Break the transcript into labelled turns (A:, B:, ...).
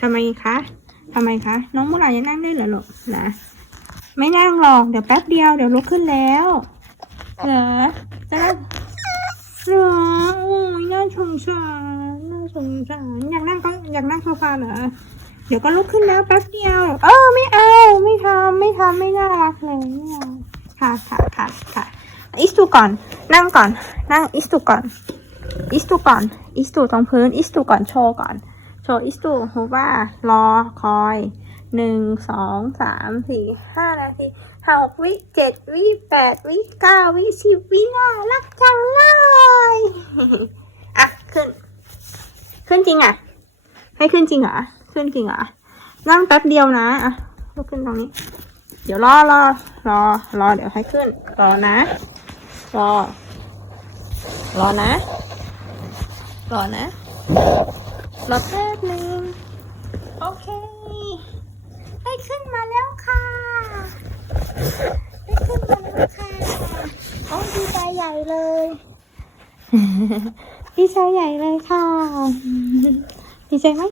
A: ทำไมคะทำไมคะ น้องมุลายังนั่งได้เหรอลูกนะ ไม่นั่งหรอก เดี๋ยวแป๊บเดียว เดี๋ยวลุกขึ้นแล้ว เหรอ สารน่าสงสารอยากนั่งก็อยากนั่งโซฟาเหรอเดี๋ยวก็ลุกขึ้นแล้วแป๊บเดียว เออไม่เอาไม่ทำไม่ทำไม่น่ารักเลยไม่เอาค่ะค่ะค่ะค่ะอิสตูก่อน นั่งก่อน นั่งอิสตูก่อนอิสตูก่อนอิสตูตรงพื้นอิสตูก่อนโชว์ก่อน โชว์อิสตูโฮว่ารอคอยหนึ่งสองสามสี่ห้านาทีห้าหกวิเจ็ดวิแปดวิเก้าวิสิบวิน่ารักจังเลย อะ ขึ้น ขึ้น จริงอะ ให้ขึ้นจริงเหรอขึ้นจริงเหรอนั่งแป๊บเดียวนะอะลุกขึ้นตรงนี้ เดี๋ยวรอรอรอรอเดี๋ยวให้ขึ้น รอนะ รอ รอนะ รอนะ รอแป๊บนึงโอเคให้ขึ้นมาแล้วค่ะให้ขึ้นมาแล้วค่ะโอ้ดีใจใหญ่เลย ดีใจใหญ่เลยค่ะ ดีใจไหม